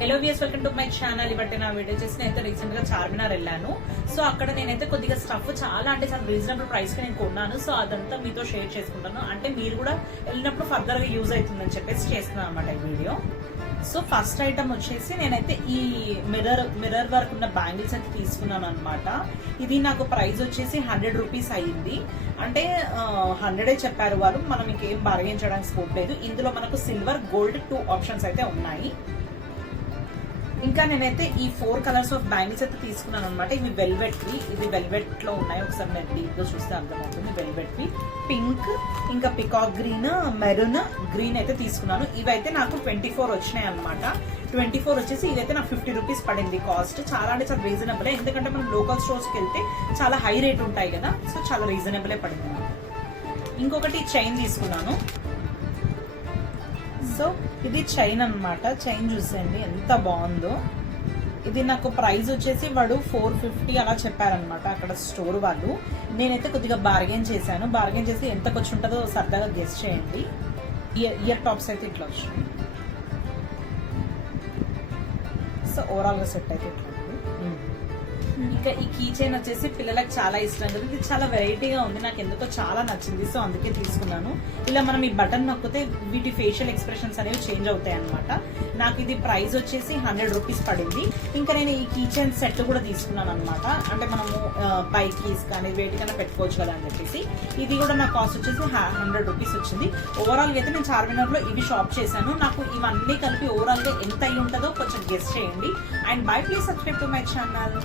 Hello viewers, welcome to my channel. ఇవాళ నా video చేసి నేనైతే రీసెంట్ గా చార్మినార్ వెళ్ళాను. సో అక్కడ నేనైతే కొద్దిగా స్టఫ్ చాలా రీజనబుల్ ప్రైస్ కి నేను కొన్నాను. సో అదంతా మీతో షేర్ చేసుకుంటాను. అంటే మీరు కూడా వెళ్ళినప్పుడు ఫర్దర్ గా యూజ్ అవుతుందని చెప్పేసి చేస్తున్నాను అనమాట ఈ వీడియో. సో ఫస్ట్ ఐటమ్ వచ్చేసి నేనైతే ఈ మిర్రర్ వర్క్ ఉన్న బ్యాంగిల్స్ అయితే తీసుకున్నాను అనమాట. ఇది నాకు ప్రైస్ వచ్చేసి 100 రూపీస్ అయ్యింది. అంటే 100 చెప్పారు వాళ్ళు, మనం ఇంకేం బార్గెన్ చేయడానికి స్కోప్ లేదు. ఇందులో మనకు సిల్వర్, గోల్డ్ 2 ఆప్షన్స్ అయితే ఉన్నాయి. ఇంకా నేనైతే ఈ 4 కలర్స్ ఆఫ్ బ్యాంగిల్స్ అయితే తీసుకున్నాను అనమాట. ఇవి వెల్వెట్ వి, ఇది వెల్వెట్ లో ఉన్నాయి. ఒకసారి నేను డీప్ గా చూస్తే అర్థమవుతుంది. వెల్వెట్ వి, పింక్, ఇంకా పికాక్ గ్రీన్, మెరూన్, గ్రీన్ అయితే తీసుకున్నాను. ఇవైతే నాకు 24 వచ్చినాయి అనమాట. 24 వచ్చేసి ఇవైతే నాకు 50 రూపీస్ పడింది కాస్ట్. చాలా అంటే చాలా రీజనబుల్, ఎందుకంటే మనం లోకల్ స్టోర్స్ కి వెళ్తే చాలా హై రేట్ ఉంటాయి కదా. సో చాలా రీజనబులే పడింది నాకు. ఇంకొకటి చైన్ తీసుకున్నాను. సో ఇది చైన్ అనమాట. చైన్ చూసేయండి ఎంత బాగుందో. ఇది నాకు ప్రైస్ వచ్చేసి వాడు 450 అలా చెప్పారనమాట అక్కడ స్టోర్ వాళ్ళు. నేనైతే కొద్దిగా బార్గెన్ చేశాను. బార్గెన్ చేసి ఎంతకు వచ్చి ఉంటుందో సరదాగా గెస్ చేయండి. ఇయర్ టాప్స్ అయితే ఇట్లా వచ్చినాయి. సో ఓవరాల్ గా సెట్ అయితే ఇట్లా. ఇంకా ఈ కీ చైన్ వచ్చేసి పిల్లలకు చాలా ఇష్టం కదా. ఇది చాలా వెరైటీగా ఉంది, నాకు ఎందుకో చాలా నచ్చింది. సో అందుకే తీసుకున్నాను. ఇలా మనం ఈ బటన్ నొక్కితే వీటి ఫేషియల్ ఎక్స్ప్రెషన్స్ అనేవి చేంజ్ అవుతాయి అనమాట. నాకు ఇది ప్రైస్ వచ్చేసి 100 రూపీస్ పడింది. ఇంకా నేను ఈ కీ చైన్ సెట్ కూడా తీసుకున్నాను అనమాట. అంటే మనము బైక్ కీస్ కానీ వేటికైనా పెట్టుకోవచ్చు కదా అని చెప్పేసి. ఇది కూడా నా కాస్ట్ వచ్చేసి 100 రూపీస్ వచ్చింది. ఓవరాల్ గా అయితే నేను చార్మినార్ లో ఇవి షాప్ చేశాను. నాకు ఇవన్నీ కలిపి ఓవరాల్ గా ఎంత అయి ఉంటుందో కొంచెం గెస్ చేయండి. And by, please subscribe to my channel.